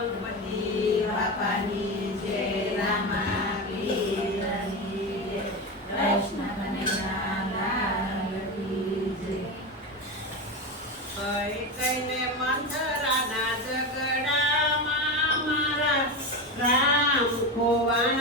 ગણપતિ બાપાની જય રામા કઈને મંદરાના મારા રામ ખોવાના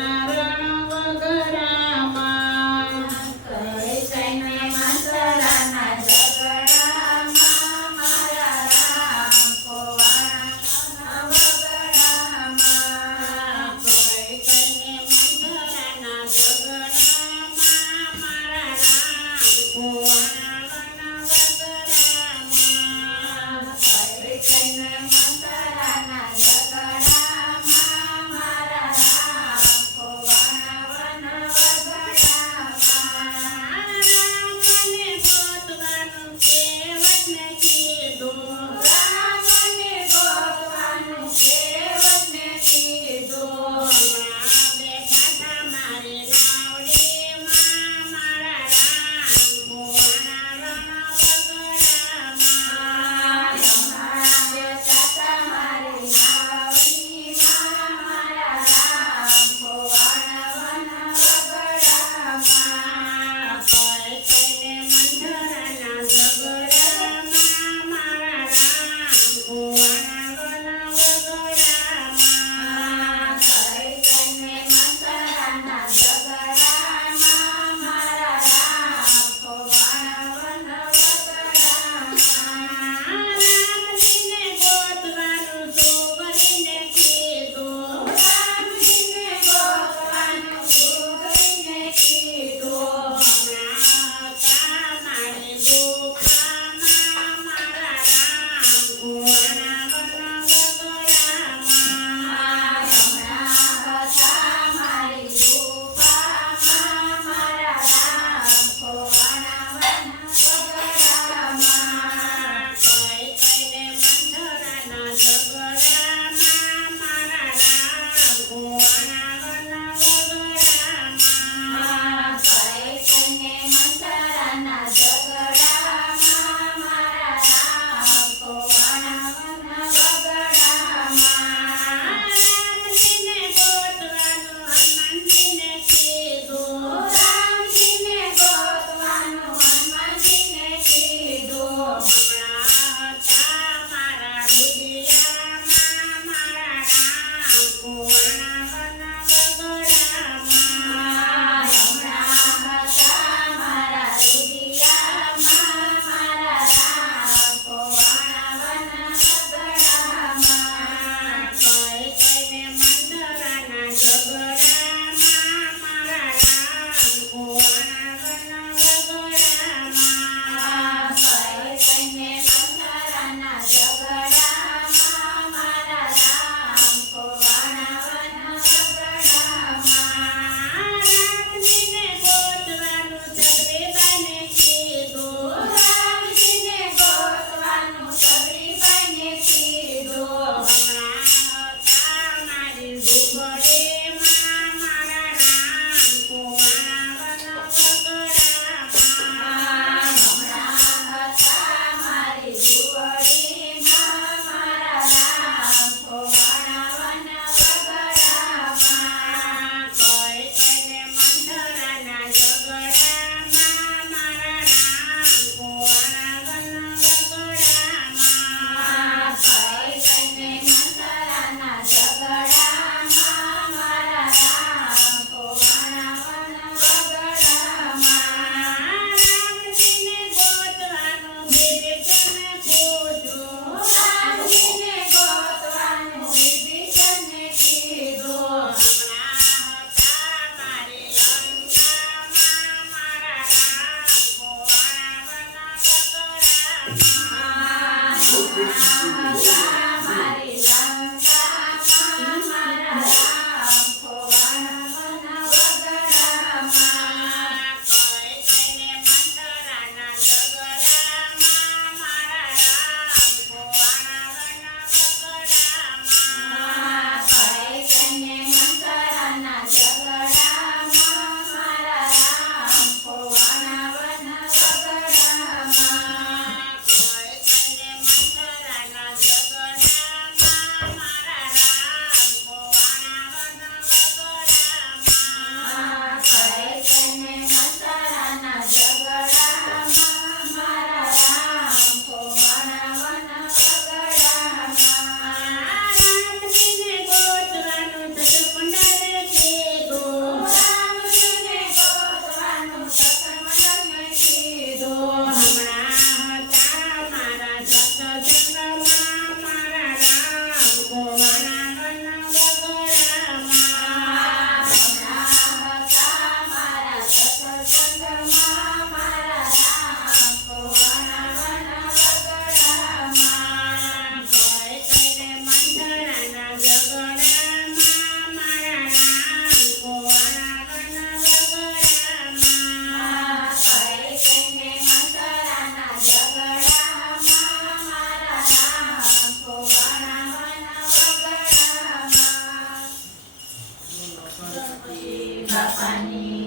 ગણપતિ બાપાની